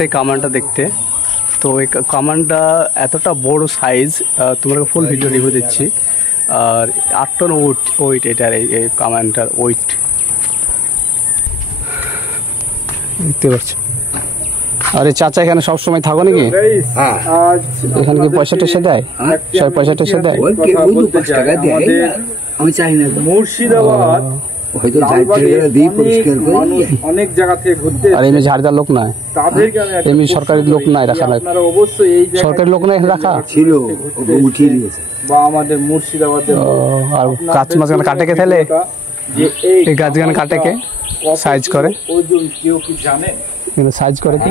এই কামানটা দেখতে, তো এই কামানটা এতটা বড় সাইজ, তোমাকে ফুল ভিডিও রিভিউ দিচ্ছি। আর 8 টন ওয়েট এটার, এই কামানটার ওয়েট দেখতে পাচ্ছি। আরে চাচা এখানে সবসময় থাকো নাকি? এখানে কি পয়সা টয়সা দেয়? সব পয়সা টয়সা দেয়? আমি চাই না। মুর্শিদাবাদ অনেক জায়গা থেকে ঘুরতে, আর এমনি ঝাড়দার লোক নাই, এমনি সরকারি লোক নাই রাখা, সরকারি লোক নাই রাখা ছিল, উঠিয়ে দিয়েছে। বা আমাদের মুর্শিদাবাদের আর গাছ মাঝখানে কাটে কে তাহলে, এই গাছ গান কাটে কে সাইজ করে, ওজন কেউ কি জানে? সাইজ করে কি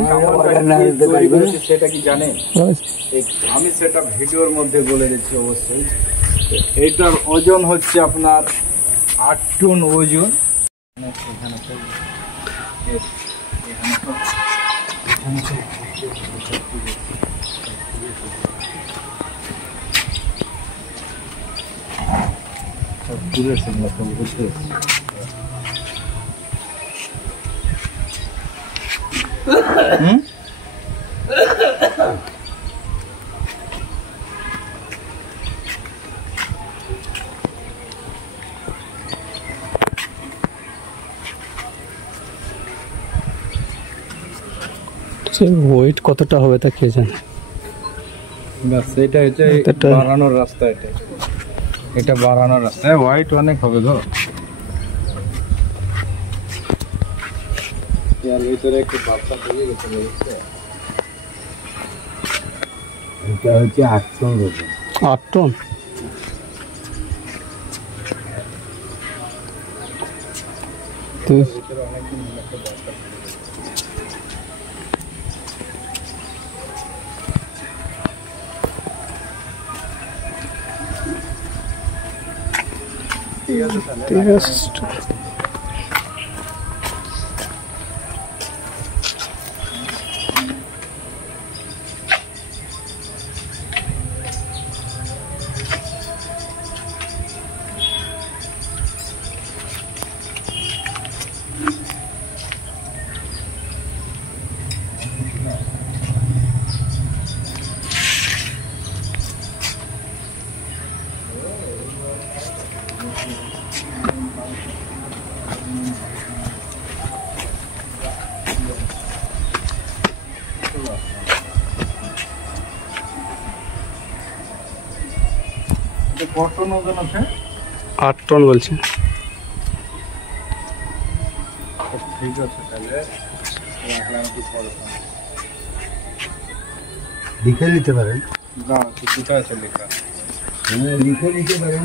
সেটা কি জানে? আমি সেটা ভিডিওর মধ্যে বলে দিচ্ছি অবশ্যই। এটার ওজন হচ্ছে আপনার 8 টন ওজন। ওয়েট কতটা হবে তা কে জানে। এটা হচ্ছে বাড়ানোর রাস্তা, এটা বাড়ানোর রাস্তা। হোয়াইট অনেক হবে গো, এর ভিতরে একটু বাচ্চা চলে গেছে। এটা হচ্ছে 8 টন ওজন। 8 টন? ঠিক আছে। কত ওজন আছে? 8 টন বলছে। ঠিক আছে, তাহলে লিখে নিতে পারেন। না, কিছু আছে লেখা, লিখে নিতে পারেন।